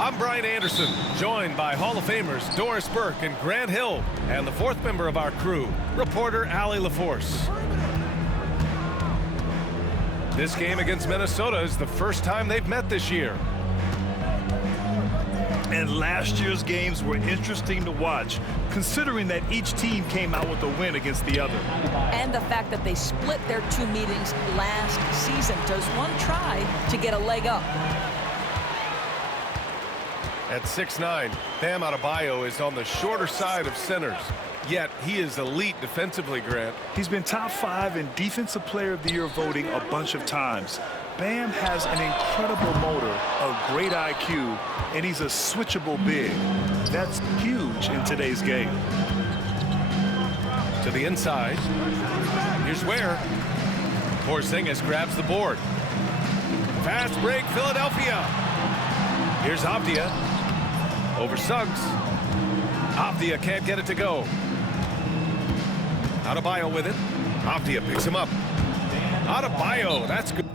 I'm Brian Anderson, joined by Hall of Famers Doris Burke and Grant Hill, and the fourth member of our crew, reporter Allie LaForce. This game against Minnesota is the first time they've met this year. And last year's games were interesting to watch, considering that each team came out with a win against the other. And the fact that they split their two meetings last season. Does one try to get a leg up? At 6'9", Bam Adebayo is on the shorter side of centers, yet he is elite defensively, Grant. He's been top 5 in Defensive Player of the Year voting a bunch of times. Bam has an incredible motor, a great IQ, and he's a switchable big. That's huge in today's game. To the inside. Here's Ware. Porzingis grabs the board. Fast break, Philadelphia. Here's Avdia. Over Suggs. Avdia can't get it to go. Adebayo with it. Avdia picks him up. Adebayo, that's good.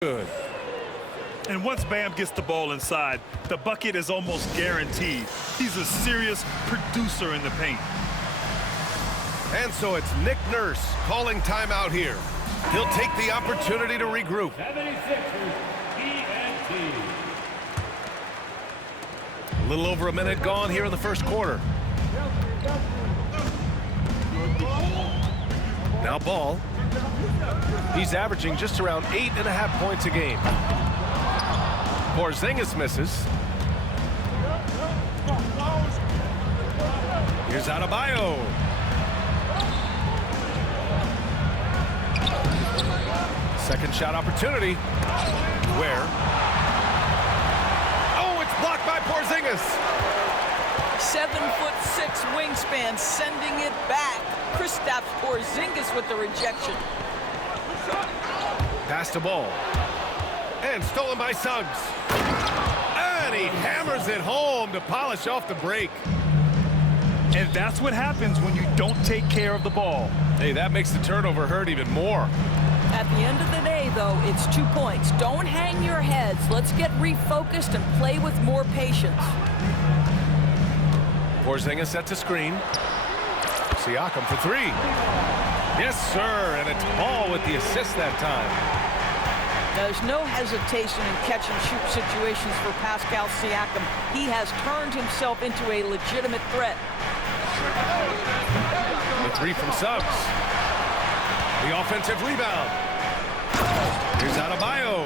Good. And once Bam gets the ball inside, the bucket is almost guaranteed. He's a serious producer in the paint. And so it's Nick Nurse calling timeout here. He'll take the opportunity to regroup. 76ers, TNT. A little over a minute gone here in the first quarter. Now Ball. He's averaging just around 8.5 points a game. Porzingis misses. Here's Adebayo. Second shot opportunity. Where? Oh, it's blocked by Porzingis. 7'6" wingspan, sending it back. Kristaps Porzingis with the rejection. Pass to Ball. And stolen by Suggs. And he hammers it home to polish off the break. And that's what happens when you don't take care of the ball. Hey, that makes the turnover hurt even more. At the end of the day, though, it's 2 points. Don't hang your heads. Let's get refocused and play with more patience. Porzingis sets a screen. Siakam for three. Yes, sir, and it's Ball with the assist that time. There's no hesitation in catch-and-shoot situations for Pascal Siakam. He has turned himself into a legitimate threat. The three from Suggs. The offensive rebound. Here's Adebayo.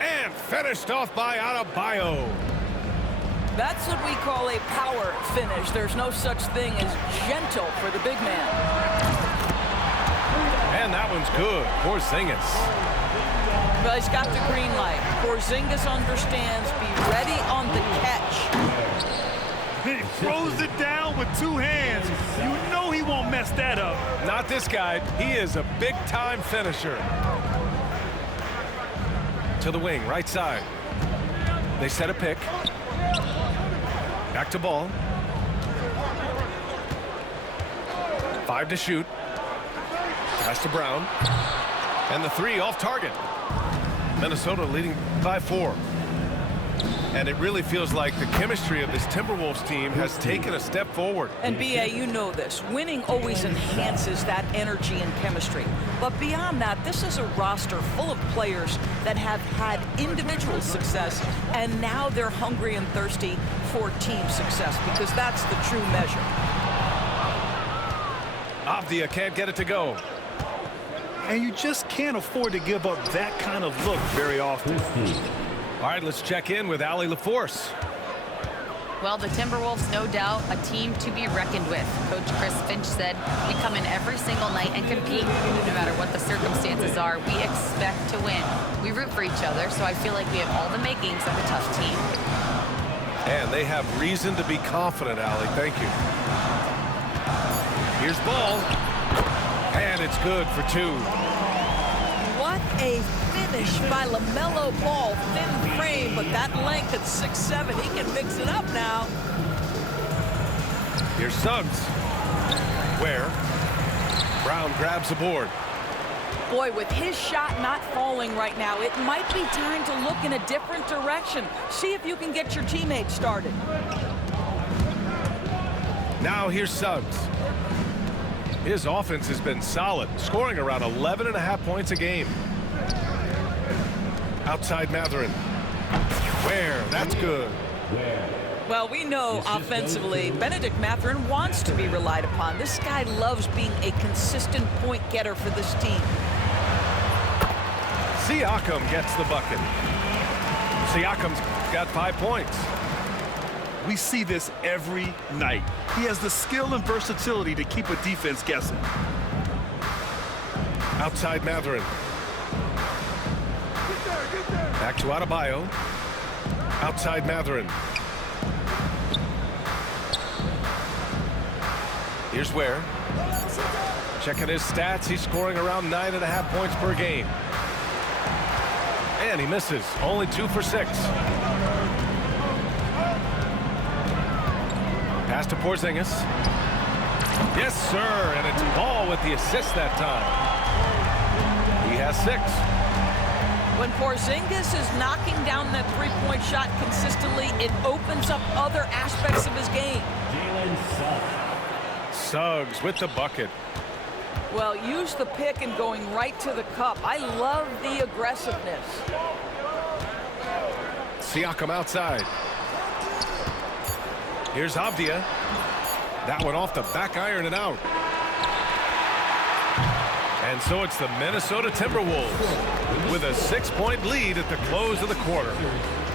And finished off by Adebayo. That's what we call a power finish. There's no such thing as gentle for the big man. And that one's good. Porzingis. Well, he's got the green light. Porzingis understands. Be ready on the catch. He throws it down with 2 hands. You know he won't mess that up. Not this guy. He is a big-time finisher. To the wing, right side. They set a pick. Back to Ball. 5 to shoot. Pass to Brown. And the three off target. Minnesota leading by 4. And it really feels like the chemistry of this Timberwolves team has taken a step forward. And B.A., you know this. Winning always enhances that energy and chemistry. But beyond that, this is a roster full of players that have had individual success, and now they're hungry and thirsty for team success, because that's the true measure. Avdia can't get it to go. And you just can't afford to give up that kind of look very often. All right, let's check in with Allie LaForce. Well, the Timberwolves, no doubt, a team to be reckoned with. Coach Chris Finch said, we come in every single night and compete, no matter what the circumstances are. We expect to win. We root for each other, so I feel like we have all the makings of a tough team. And they have reason to be confident, Allie. Thank you. Here's ball. And it's good for 2. What a finish by LaMelo Ball. Thin frame, but that length at 6'7", he can mix it up now. Here's Suggs. Where? Brown grabs the board. Boy, with his shot not falling right now, it might be time to look in a different direction. See if you can get your teammates started. Now here's Suggs. His offense has been solid, scoring around 11.5 points a game. Outside Mathurin. Where? That's good. Well, we know offensively, Benedict Mathurin wants to be relied upon. This guy loves being a consistent point getter for this team. Siakam gets the bucket. Siakam's got 5 points. We see this every night. He has the skill and versatility to keep a defense guessing. Outside Mathurin. Back to Adebayo. Outside Mathurin. Here's Ware. Checking his stats, he's scoring around 9.5 points per game. And he misses, only 2 for 6. Pass to Porzingis. Yes, sir, and it's Ball with the assist that time. He has 6. When Porzingis is knocking down that three-point shot consistently, it opens up other aspects of his game. Suggs with the bucket. Well, use the pick and going right to the cup. I love the aggressiveness. Siakam outside. Here's Avdia. That one off the back iron and out. And so it's the Minnesota Timberwolves with a 6-point lead at the close of the quarter.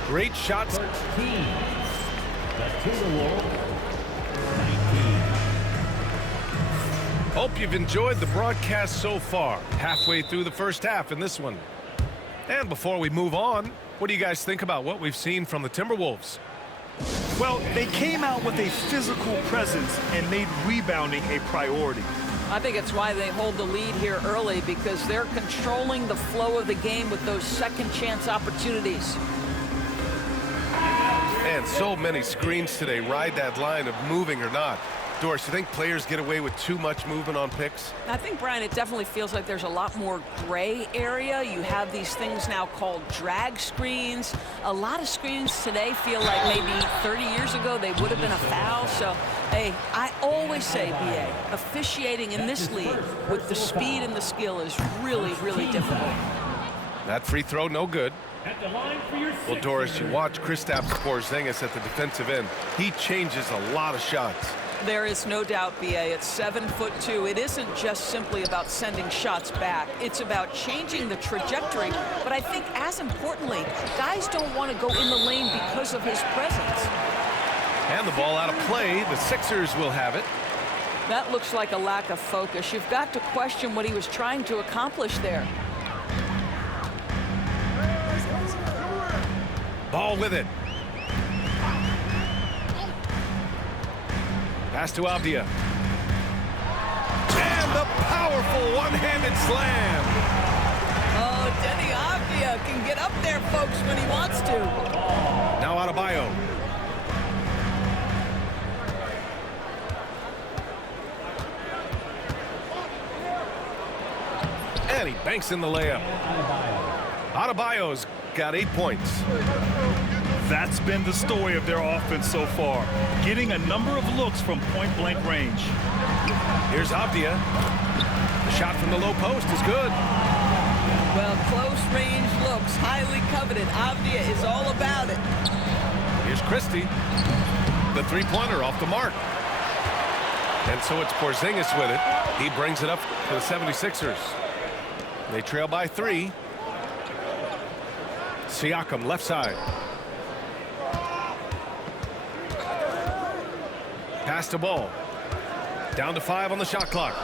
Great shots. The Timberwolves, 19. Hope you've enjoyed the broadcast so far. Halfway through the first half in this one. And before we move on, what do you guys think about what we've seen from the Timberwolves? Well, they came out with a physical presence and made rebounding a priority. I think it's why they hold the lead here early, because they're controlling the flow of the game with those second chance opportunities. And so many screens today ride that line of moving or not. Doris, you think players get away with too much movement on picks? I think, Brian, it definitely feels like there's a lot more gray area. You have these things now called drag screens. A lot of screens today feel like maybe 30 years ago they would have been a foul. So, hey, I always say, B.A., officiating in this league with the speed and the skill is really, really difficult. That free throw, no good. At the line for your Well, Doris, you watch Kristaps Porzingis at the defensive end. He changes a lot of shots. There is no doubt, B.A., at 7'2". It isn't just simply about sending shots back. It's about changing the trajectory. But I think, as importantly, guys don't want to go in the lane because of his presence. And the ball out of play. The Sixers will have it. That looks like a lack of focus. You've got to question what he was trying to accomplish there. Ball with it. Pass to Avdia. And the powerful one-handed slam. Oh, Denny Avdia can get up there, folks, when he wants to. Now Adebayo. And he banks in the layup. Adebayo's got 8 points. That's been the story of their offense so far, getting a number of looks from point-blank range. Here's Avdia. The shot from the low post is good. Well, close range looks, highly coveted. Avdia is all about it. Here's Christie. The three-pointer off the mark. And so it's Porzingis with it. He brings it up to the 76ers. They trail by 3. Siakam, left side. Pass the ball. Down to 5 on the shot clock.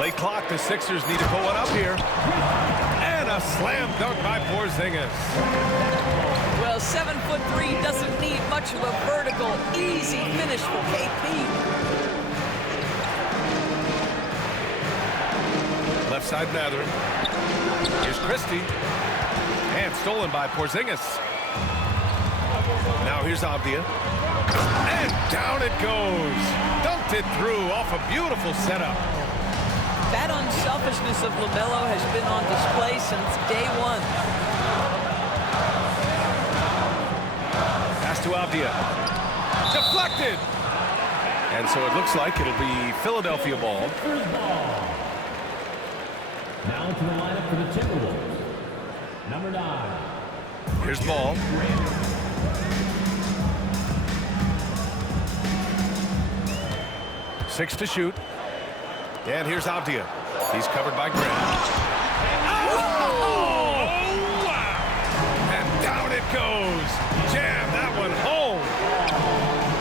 Late clock, the Sixers need to pull one up here. And a slam dunk by Porzingis. Well, 7'3" doesn't need much of a vertical, easy finish for KP. Left side Mathurin. Here's Christie. And stolen by Porzingis. Now here's Avdia. And down it goes. Dunked it through off a beautiful setup. That unselfishness of LaMelo has been on display since day one. Pass to Avdia. Deflected. And so it looks like it'll be Philadelphia ball. Now to the lineup for the Timberwolves. Number 9. Here's Ball. Six to shoot. And here's Avdia. He's covered by Grant. Oh! And down it goes. Jam that one home.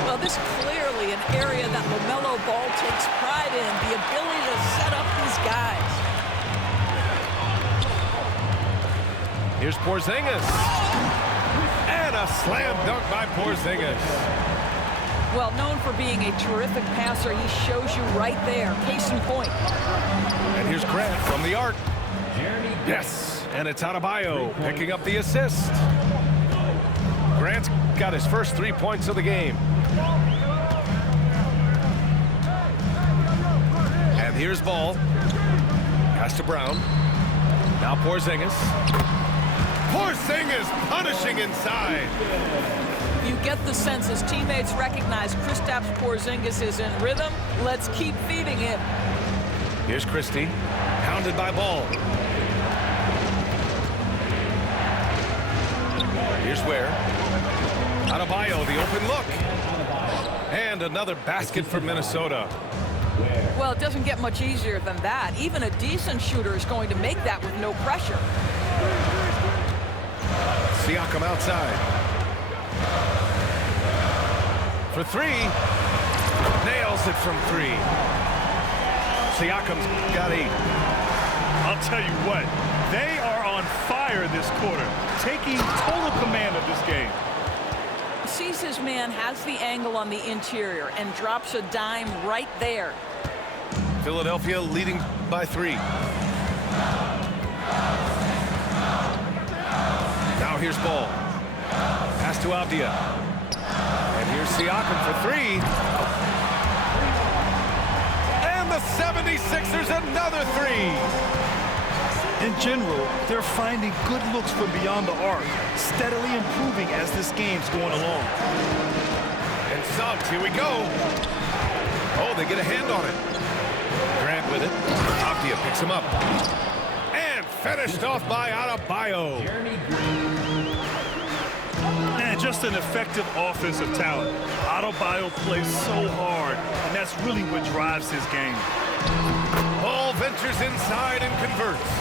Well, this clearly an area that LaMelo Ball takes pride in, the ability to set up these guys. Here's Porzingis. And a slam dunk by Porzingis. Well, known for being a terrific passer, he shows you right there. Case in point. And here's Grant from the arc. Yes, and it's Adebayo picking up the assist. Grant's got his first 3 points of the game. And here's Ball. Pass to Brown. Now Porzingis. Porzingis punishing inside. You get the sense his teammates recognize Kristaps Porzingis is in rhythm. Let's keep feeding him. Here's Christie, pounded by Ball. Here's Ware. Adebayo, the open look. And another basket for Minnesota. Well, it doesn't get much easier than that. Even a decent shooter is going to make that with no pressure. Siakam outside. For 3. Nails it from 3. Siakam's got 8. I'll tell you what, they are on fire this quarter, taking total command of this game. Sees his man, has the angle on the interior, and drops a dime right there. Philadelphia leading by 3. Now here's Ball. Pass to Avdia. And here's Siakam for 3. And the 76ers another 3. In general, they're finding good looks from beyond the arc, steadily improving as this game's going along. And Suggs, here we go. Oh, they get a hand on it. Grant with it. Avdia picks him up. And finished off by Adebayo. And just an effective offensive talent. Adebayo plays so hard, and that's really what drives his game. Ball ventures inside and converts.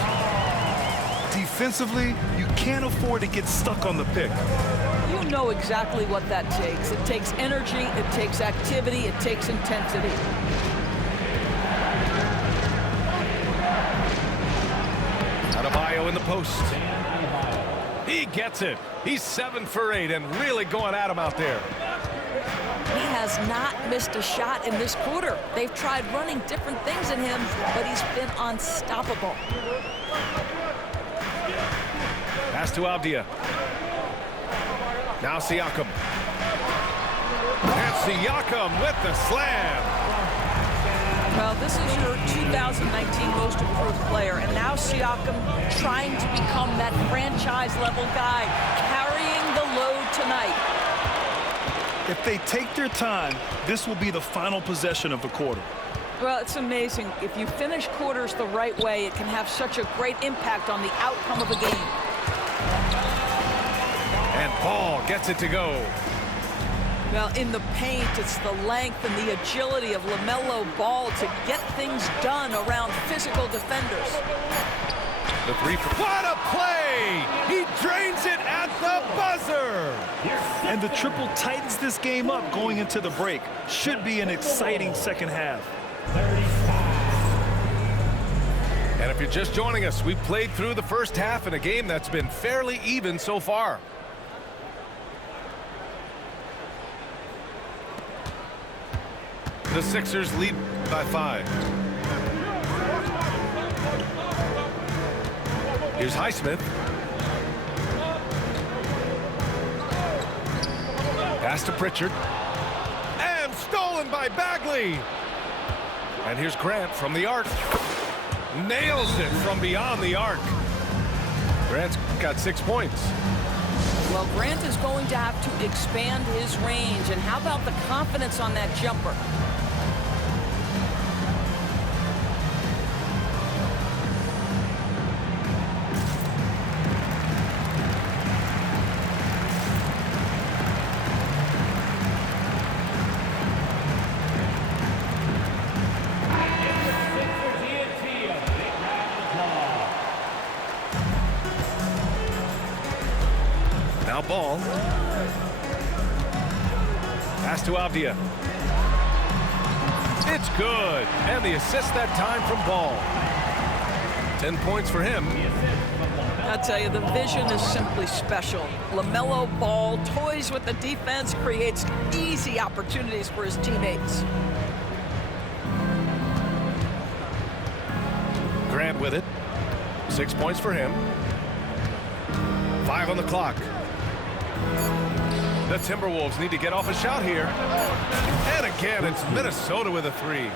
Defensively, you can't afford to get stuck on the pick. You know exactly what that takes. It takes energy, it takes activity, it takes intensity. Adebayo in the post. He gets it. He's 7 for 8 and really going at him out there. He has not missed a shot in this quarter. They've tried running different things at him, but he's been unstoppable. Pass to Avdia. Now Siakam. And Siakam with the slam. Well, this is your 2019 most improved player, and now Siakam trying to become that franchise-level guy, carrying the load tonight. If they take their time, this will be the final possession of the quarter. Well, it's amazing. If you finish quarters the right way, it can have such a great impact on the outcome of a game. And Ball gets it to go. Well, in the paint, it's the length and the agility of LaMelo Ball to get things done around physical defenders. The three. What a play! He drains it at the buzzer! And the triple tightens this game up going into the break. Should be an exciting second half. And if you're just joining us, we played through the first half in a game that's been fairly even so far. The Sixers lead by 5. Here's Highsmith. Pass to Pritchard. And stolen by Bagley. And here's Grant from the arc. Nails it from beyond the arc. Grant's got 6 points. Well, Grant is going to have to expand his range. And how about the confidence on that jumper? Now Ball. Pass to Avdia. It's good. And the assist that time from Ball. 10 points for him. I tell you, the vision is simply special. LaMelo Ball toys with the defense, creates easy opportunities for his teammates. Grant with it. 6 points for him. 5 on the clock. The Timberwolves need to get off a shot here. And again, it's Minnesota with a 3.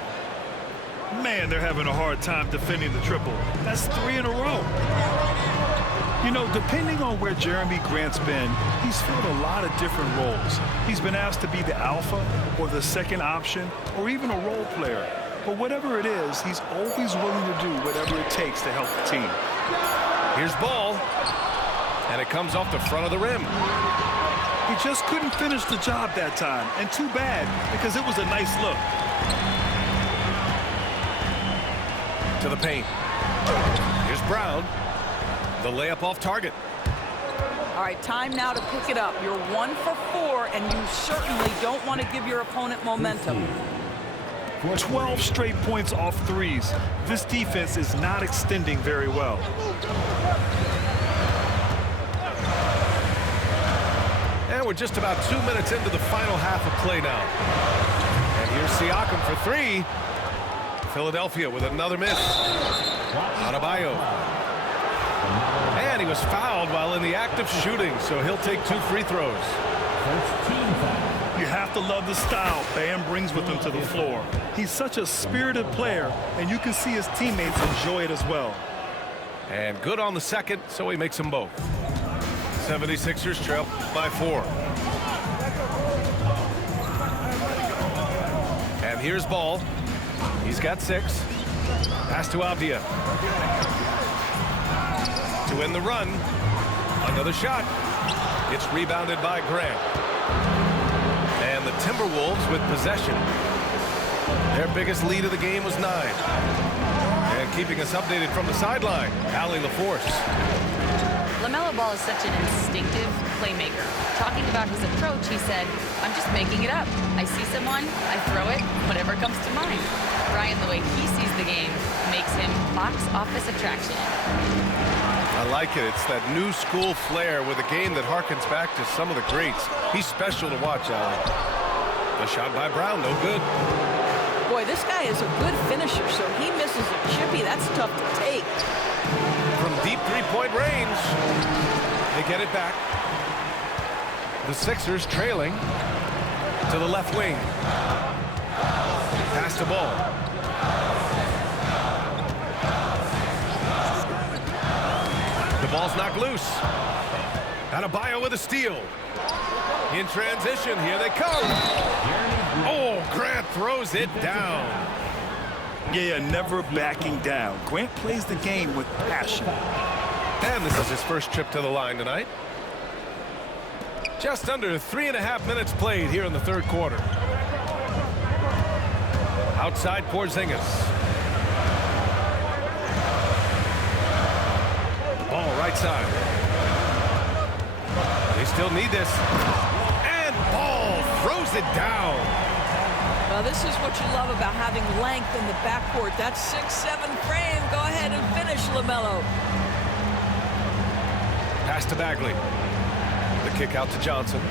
Man, they're having a hard time defending the triple. That's 3 in a row. You know, depending on where Jeremy Grant's been, he's filled a lot of different roles. He's been asked to be the alpha or the second option or even a role player. But whatever it is, he's always willing to do whatever it takes to help the team. Here's Ball. And it comes off the front of the rim. He just couldn't finish the job that time. And too bad, because it was a nice look. To the paint. Here's Brown. The layup off target. All right, time now to pick it up. You're 1 for 4, and you certainly don't want to give your opponent momentum. 12 straight points off threes. This defense is not extending very well. And we're just about 2 minutes into the final half of play now. And here's Siakam for 3. Philadelphia with another miss. Adebayo. And he was fouled while in the act of shooting, so he'll take 2 free throws. You have to love the style Bam brings with him to the floor. He's such a spirited player, and you can see his teammates enjoy it as well. And good on the second, so he makes them both. 76ers trail by 4. And here's Ball. He's got 6. Pass to Avdia. To end the run. Another shot. It's rebounded by Grant. And the Timberwolves with possession. Their biggest lead of the game was 9. And keeping us updated from the sideline, Allie LaForce. LaMelo Ball is such an instinctive playmaker. Talking about his approach, he said, "I'm just making it up. I see someone, I throw it, whatever comes to mind." Brian, the way he sees the game makes him box office attraction. I like it. It's that new school flair with a game that harkens back to some of the greats. He's special to watch, Allie. The shot by Brown, no good. Boy, this guy is a good finisher, so he misses a chippy. That's tough to take. From deep three-point range, they get it back. The Sixers trailing to the left wing. Pass to Ball. The ball's knocked loose. Adebayo with a steal. In transition, here they come. Oh, Grant throws it down. Yeah, never backing down. Grant plays the game with passion. And this is his first trip to the line tonight. Just under 3.5 minutes played here in the third quarter. Outside Porzingis. Ball right side. They still need this. And Ball throws it down. Well, this is what you love about having length in the backcourt. That 6'7" frame. Go ahead and finish, LaMelo. Pass to Bagley. The kick out to Johnson.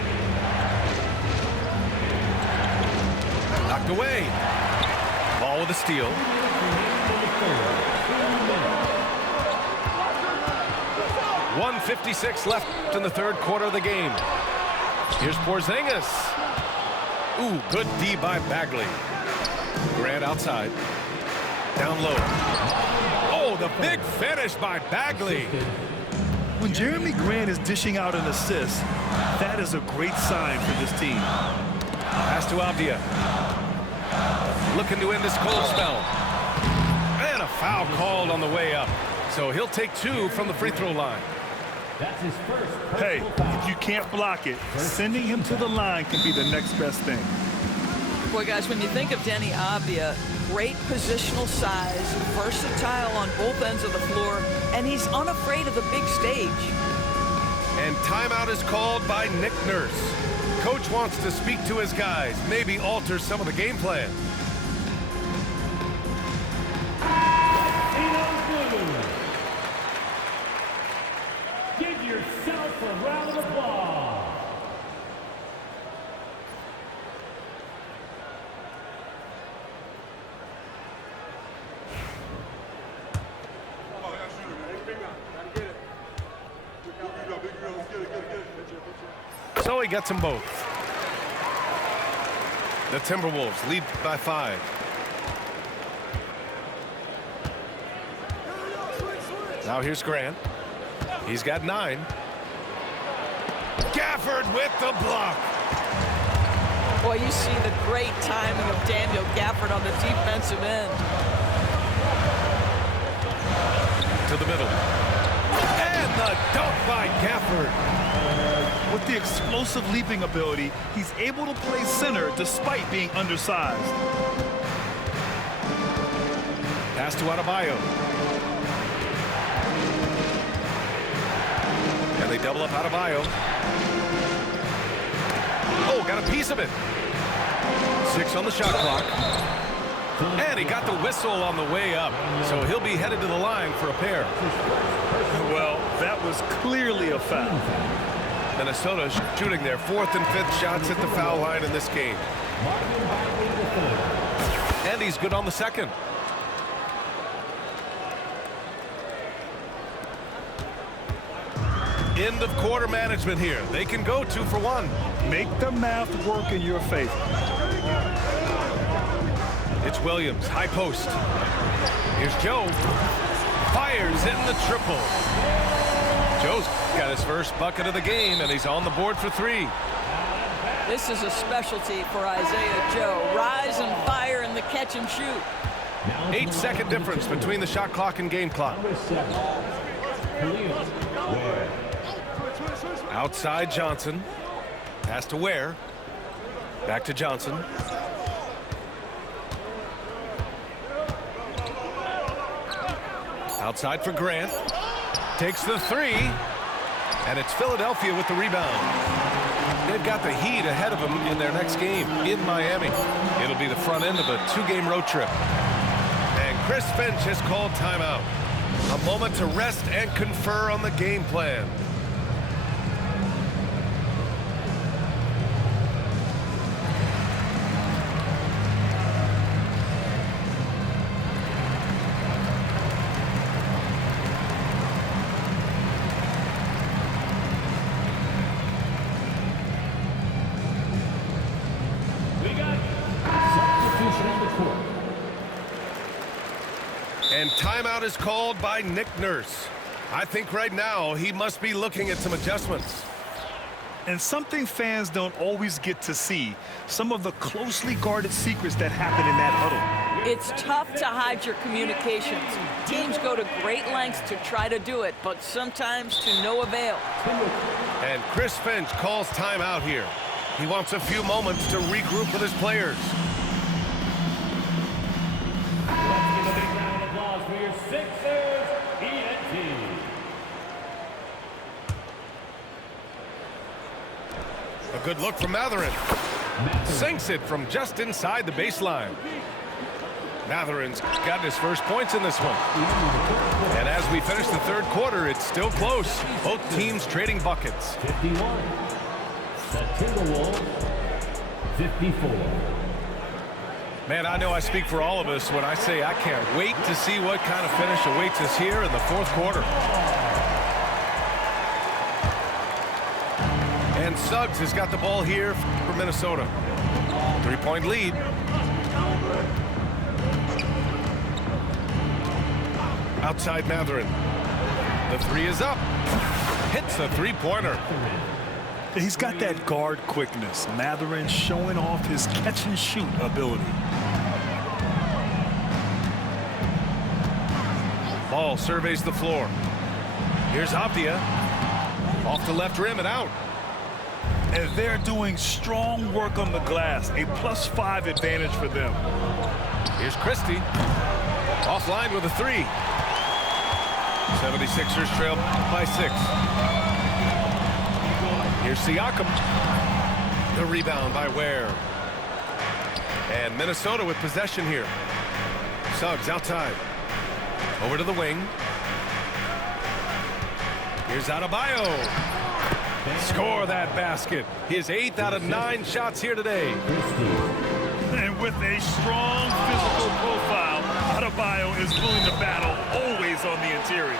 Knocked away. Ball with a steal. .156 left in the third quarter of the game. Here's Porzingis. Ooh, good D by Bagley. Grant outside. Down low. Oh, the big finish by Bagley. When Jeremy Grant is dishing out an assist, that is a great sign for this team. Pass to Avdia. Looking to end this cold spell. And a foul called on the way up. So he'll take 2 from the free throw line. That's his first. Hey, if you can't block it, sending him to the line can be the next best thing. Boy, guys, when you think of Deni Avdia, great positional size, versatile on both ends of the floor, and he's unafraid of the big stage. And timeout is called by Nick Nurse. Coach wants to speak to his guys, maybe alter some of the game plan. Give yourself a round of applause. So he gets them both. The Timberwolves lead by 5. Now here's Grant. He's got 9. Gafford with the block. Boy, you see the great timing of Daniel Gafford on the defensive end. To the middle. And the dunk by Gafford. With the explosive leaping ability, he's able to play center despite being undersized. Pass to Adebayo. And they double up Adebayo. Oh, got a piece of it. 6 on the shot clock. And he got the whistle on the way up. So he'll be headed to the line for a pair. Well, that was clearly a foul. Minnesota shooting their 4th and 5th shots at the foul line in this game. And he's good on the second. End of quarter management here. They can go 2 for 1. Make the math work in your favor. It's Williams, high post. Here's Joe. Fires in the triple. Joe's got his first bucket of the game, and he's on the board for 3. This is a specialty for Isaiah Joe. Rise and fire in the catch and shoot. 8-second difference between the shot clock and game clock. Outside Johnson. Pass to Ware. Back to Johnson. Outside for Grant. Takes the 3. And it's Philadelphia with the rebound. They've got the Heat ahead of them in their next game in Miami. It'll be the front end of a 2-game road trip. And Chris Finch has called timeout. A moment to rest and confer on the game plan. And timeout is called by Nick Nurse. I think right now he must be looking at some adjustments. And something fans don't always get to see, some of the closely guarded secrets that happen in that huddle. It's tough to hide your communications. Teams go to great lengths to try to do it, but sometimes to no avail. And Chris Finch calls timeout here. He wants a few moments to regroup with his players. Let's give a big round of applause for your Sixers ENT. A good look from Mathurin. Sinks it from just inside the baseline. Mathurin's got his first points in this one. And as we finish the third quarter, it's still close. Both teams trading buckets. 51. The Timberwolves, 54. Man, I know I speak for all of us when I say I can't wait to see what kind of finish awaits us here in the fourth quarter. And Suggs has got the ball here for Minnesota. 3-point lead. Outside Mathurin. The three is up. Hits the three-pointer. He's got that guard quickness. Mathurin showing off his catch-and-shoot ability. Ball surveys the floor. Here's Avdia. Off the left rim and out. And they're doing strong work on the glass. A +5 advantage for them. Here's Christie. Offline with a three. 76ers trail by 6. Here's Siakam. The rebound by Ware. And Minnesota with possession here. Suggs outside. Over to the wing. Here's Adebayo. Score that basket. His 8th out of 9 shots here today. And with a strong physical profile, Adebayo is willing to battle, always on the interior.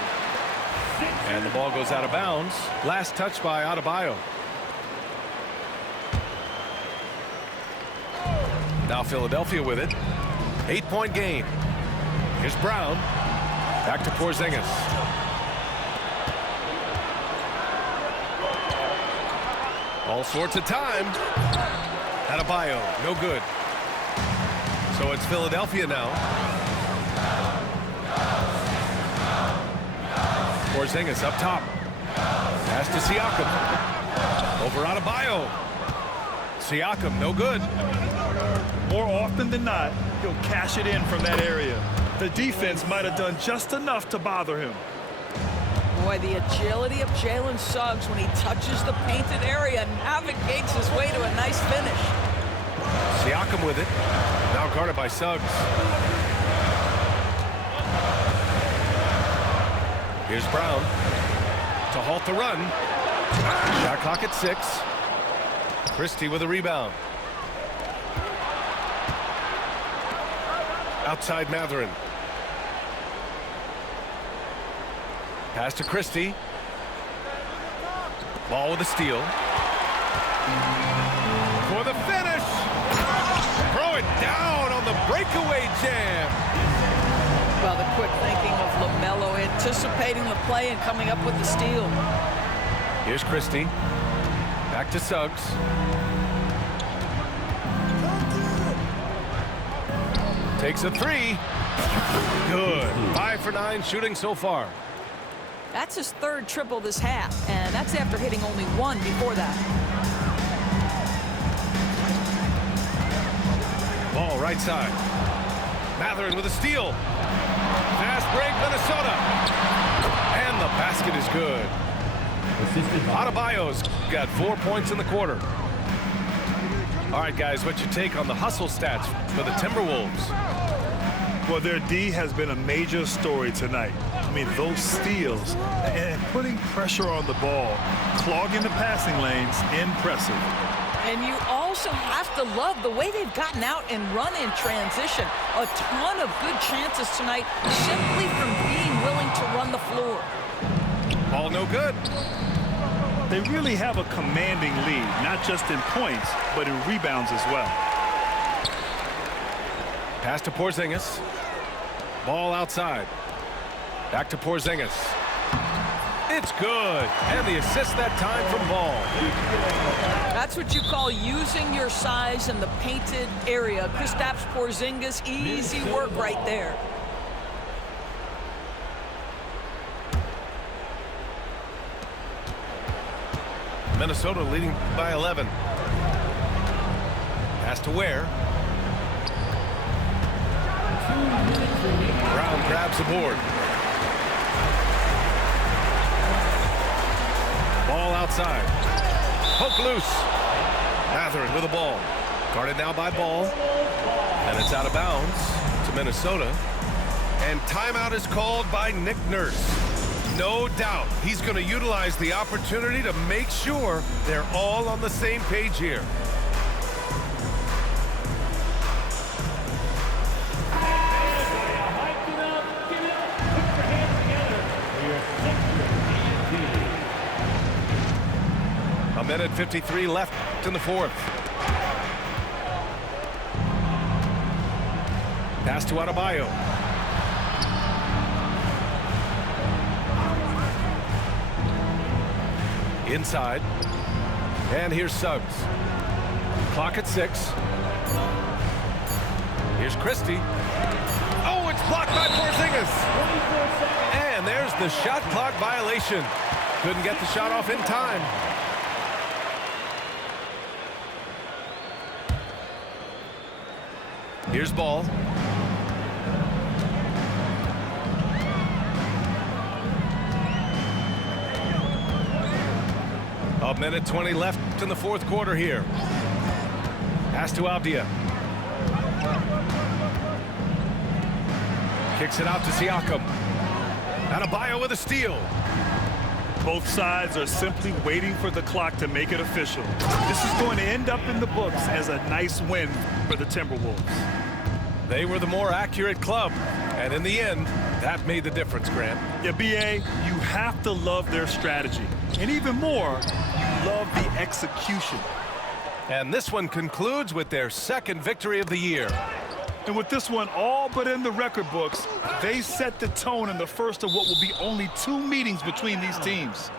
And the ball goes out of bounds. Last touch by Adebayo. Now Philadelphia with it. 8-point game. Here's Brown. Back to Porzingis. All sorts of time. Adebayo, no good. So it's Philadelphia now. Porzingis up top. Pass to Siakam. Over Adebayo. Siakam, no good. More often than not, he'll cash it in from that area. The defense might have done just enough to bother him. Boy, the agility of Jalen Suggs when he touches the painted area navigates his way to a nice finish. Siakam with it. Now guarded by Suggs. Here's Brown to halt the run. Shot clock at 6. Christie with a rebound. Outside Mathurin. Pass to Christie. Ball with a steal. For the finish. Throw it down on the breakaway jam. Well, the quick thinking of LaMelo, anticipating the play and coming up with the steal. Here's Christie. Back to Suggs. Takes a three. Good. 5 for 9 shooting so far. That's his 3rd triple this half, and that's after hitting only 1 before that. Ball right side. Mathurin with a steal. Fast break, Minnesota. And the basket is good. Adebayo's got 4 points in the quarter. All right, guys, what's your take on the hustle stats for the Timberwolves? Well, their D has been a major story tonight. I mean, those steals and putting pressure on the ball, clogging the passing lanes, impressive. And you also have to love the way they've gotten out and run in transition. A ton of good chances tonight simply from being willing to run the floor. Ball no good. They really have a commanding lead, not just in points, but in rebounds as well. Pass to Porzingis. Ball outside. Back to Porzingis. It's good. And the assist that time from Ball. That's what you call using your size in the painted area. Kristaps Porzingis, easy work right there. Minnesota leading by 11. Pass to Ware. Brown grabs the board. Ball outside. Poke loose. Mathurin with the ball. Guarded now by Ball. And it's out of bounds to Minnesota. And timeout is called by Nick Nurse. No doubt he's going to utilize the opportunity to make sure they're all on the same page here. A minute 53 left in the fourth. Pass to Adebayo. Inside. And here's Suggs. Clock at 6. Here's Christie. Oh, it's blocked by Porzingis. And there's the shot clock violation. Couldn't get the shot off in time. Here's Ball. A minute 20 left in the fourth quarter here. Pass to Avdia. Kicks it out to Siakam. Adebayo with a steal. Both sides are simply waiting for the clock to make it official. This is going to end up in the books as a nice win for the Timberwolves. They were the more accurate club, and in the end, that made the difference, Grant. Yeah, B.A., you have to love their strategy. And even more, you love the execution. And this one concludes with their second victory of the year. And with this one all but in the record books, they set the tone in the first of what will be only 2 meetings between these teams.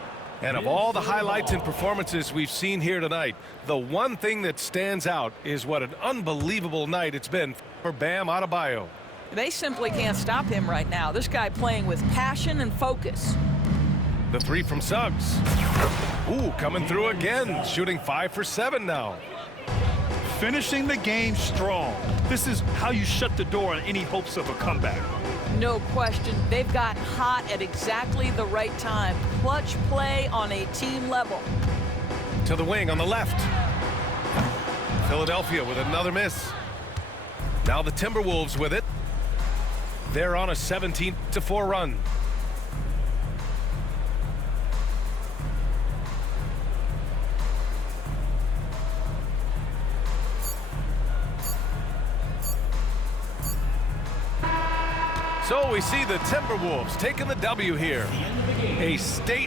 And of all the highlights and performances we've seen here tonight, the one thing that stands out is what an unbelievable night it's been for Bam Adebayo. They simply can't stop him right now. This guy playing with passion and focus. The three from Suggs. Ooh, coming through again, shooting 5 for 7 now. Finishing the game strong. This is how you shut the door on any hopes of a comeback. No question. They've gotten hot at exactly the right time. Clutch play on a team level. To the wing on the left. Philadelphia with another miss. Now the Timberwolves with it. They're on a 17-4 run. So we see the Timberwolves taking the W here. A state